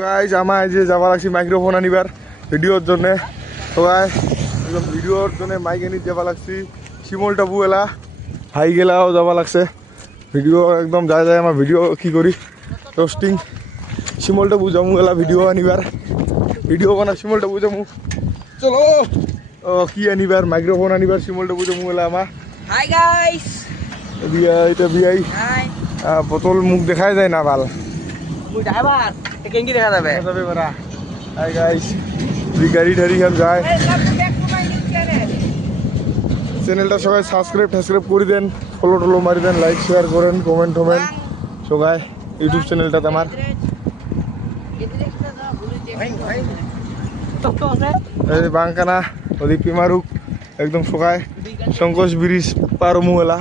Guys আমার যে যাওয়া লাগছে মাইক্রোফোন আনিবার ভিডিওর জন্য। তো গাইজ একদম ভিডিওর জন্য মাইক এনে যাওয়া লাগছি শিমল টাবু এলা হাই গেলাও যাওয়া লাগছে ভিডিও একদম যায় যায় আমার ভিডিও কি করি রোস্টিং শিমল টাবু যামু এলা ভিডিও আনিবার ভিডিও বানা শিমল টাবু যামু চলো কি আনিবার মাইক্রোফোন আনিবার শিমল টাবু যামু এলা আমার। হাই গাইস এটা বিআই হাই বোতল মুখ দেখাই যায় না ভাল মুই ড্রাইভার কেঙ্গি দেখা যাবে যাবে বেড়া। হাই গাইস গাড়ি ঠাড়ি খান যায় চ্যানেলটা সবাই সাবস্ক্রাইব করে দেন ফলো টলো মারি দেন লাইক শেয়ার করেন কমেন্ট সবাই ইউটিউব চ্যানেলটাতে আমার এই বাংকানা ওদিক পিমারুক একদম সকায় শঙ্কোষ ব্রিজ পারমু এলা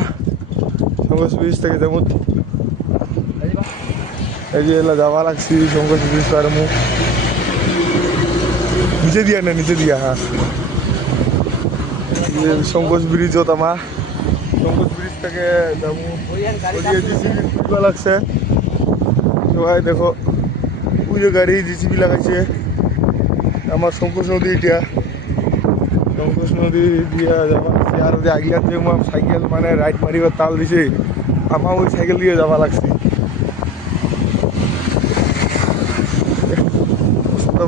শঙ্কোষ ব্রিজ থেকে যেমন এই যে এলা যাওয়া লাগছি শঙ্কোষ ব্রিজ পারমু নিচে দিয়া হ্যাঁ শঙ্কোষ ব্রিজও তামা শঙ্কোষ ব্রিজ থেকে যাবো জিসিবি লাগছে সবাই দেখো ওই যে গাড়ি জিসিবি লাগাইছে আমার শঙ্কোষ নদী এটা শঙ্কোষ নদী দিয়া যাওয়া লাগছে আর যে আগিয়ার যে সাইকেল মানে রাইড মারিবার তাল দিছে আমার ওই সাইকেল দিয়ে যাওয়া লাগছে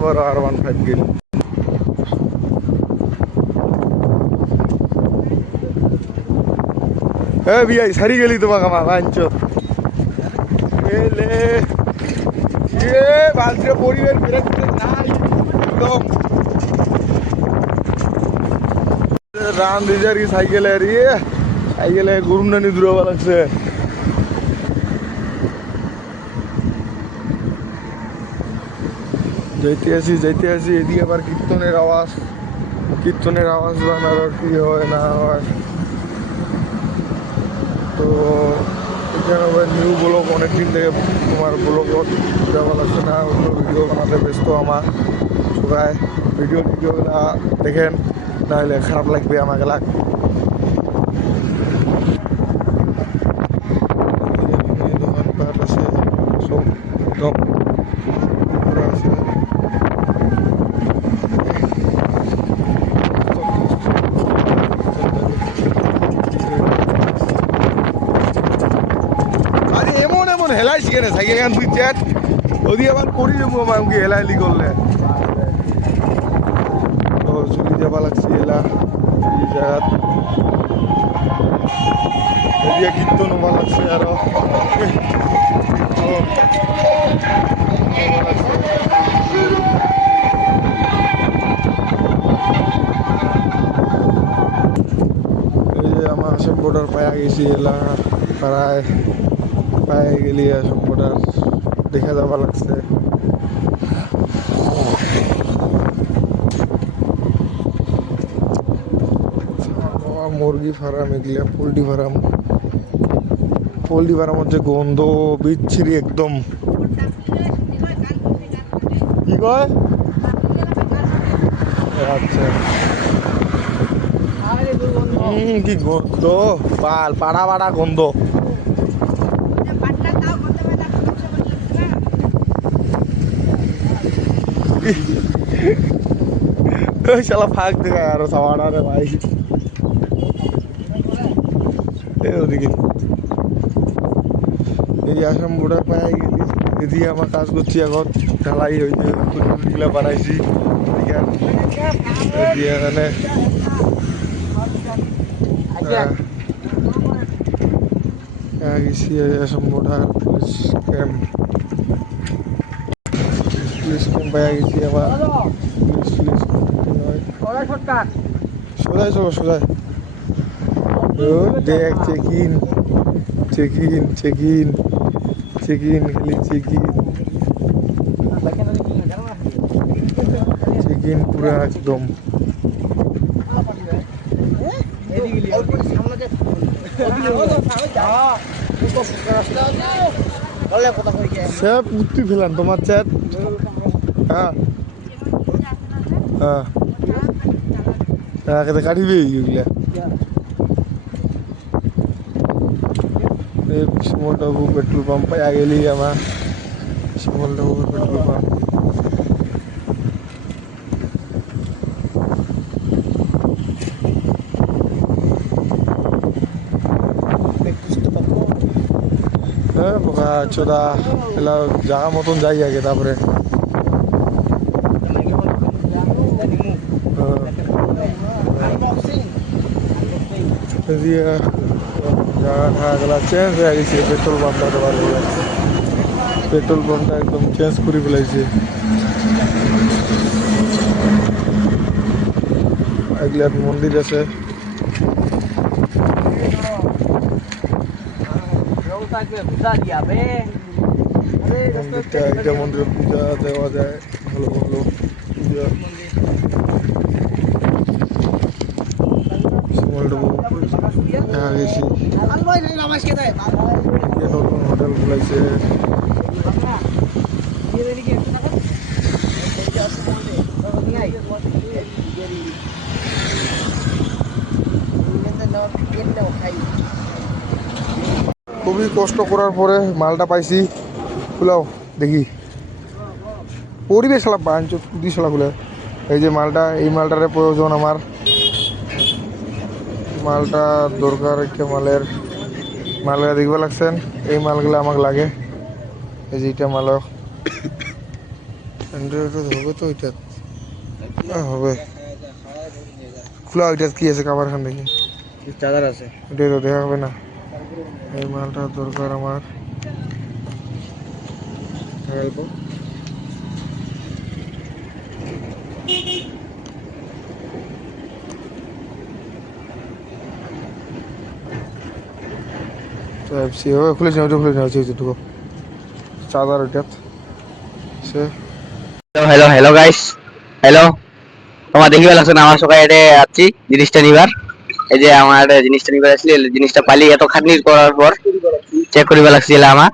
বড় R15 গেল বিয়াই সারি গেলি তোমাকে আমার বাঞ্চ বাঞ্চে পরিবেশ ব্রেক নাই একদম রান দিজার কি সাইকেলে গরুম নানি দূরবা লাগছে যাইতে আসি এদিকে আবার কীর্তনের আওয়াজ বানার কি হয় না হয় তো এখানে আবার নিউ ব্লগ অনেকদিন থেকে তোমার ব্লগত যাওয়া লাগছে না ওগুলো ভিডিও বানাতে ব্যস্ত আমার সবাই ভিডিওগুলো দেখেন নাহলে খারাপ লাগবে আমাকে দোকানপাট আছে সব একদম আছে হেলাই শিখে সাইকেল খান তুই চ্যাট ওদি আবার করি যাবো আমাকে হেলাইলি করলে তো চলি যাবা লাগছে এলা এই জায়গাত এদিকে কীর্তন হবা লাগছে আরো এই যে আমার আসাম বর্ডার পায়া গেছি এলা পায়ে গেলি আসাম বর্ডার দেখা যাওয়া লাগছে মুরগি ফার্ম এগুলা পোল্ট্রি ফার্মের যে গন্ধ বিচ্ছিরি একদম কি কয় আচ্ছা কি গন্ধ পাড়া গন্ধ শালা ফাঁক দেখায় আরো সাবানা রে ভাই ওদিকে এই আসাম বর্ডার পায়ে গেলি এদিকে আমার কাজ করছি এখন ঢালাই হয়েছে গুলা বানাইছি এখানে গেছি আসাম বর্ডার পুলিশ ক্যাম্প পায়ে গেছি আমার সোজাই দেখ চেকিং খালি চেকিং পুরা একদম সব উঠতে ফেলান তোমার চ্যাট হ্যাঁ কাটিবে এগুলা শিমলটাবু পেট্রোল পাম্প পাই গেলি আমার শিমলটাবু পেট্রোল পাম্প চোদা এলা জায়গা মতন যাই আগে তারপরে জায়গাটা চেঞ্জ হয়ে গেছে পেট্রোল পাম্পটা দেওয়ার যাচ্ছে পেট্রোল পাম্পটা একদম চেঞ্জ করে ফেলাইছে এগুলো মন্দির আছে মন্দিরটা এটা মন্দিরে পূজা দেওয়া যায় ভালো ভালো পূজা দেখা গেছি নতুন হোটেল খুলেছে খুবই কষ্ট করার পরে মালটা পাইছি খুলাও দেখি পরিবেশ সালা বাঞ্চ দুই সালা খুলে এই যে মালটা এই মালটার প্রয়োজন আমার মালটা দরকার একটা মালগুলা দেখবে লাগছেন এই মালগুলো আমাকে লাগে এই যে এটা মাল হবে তো ওইটা হবে খোলা ওইটা কি আছে কাবার খান দেখি চাদর আছে ওইটাই তো দেখা হবে না এই মালটা দরকার আমার অল্প তো এফসি হবে খুলেছি ওইটা খুলেছি হচ্ছে ঢুকো চার্জার ওইটা সে হ্যালো হ্যালো গাইস হ্যালো তোমার দেখিবা লাগছে না আমার সকালে এটা আছি জিনিসটা নিবার এই যে আমার জিনিসটা নিবার আসলে জিনিসটা পালি এত খাটনি করার পর চেক করিবা লাগছিল আমার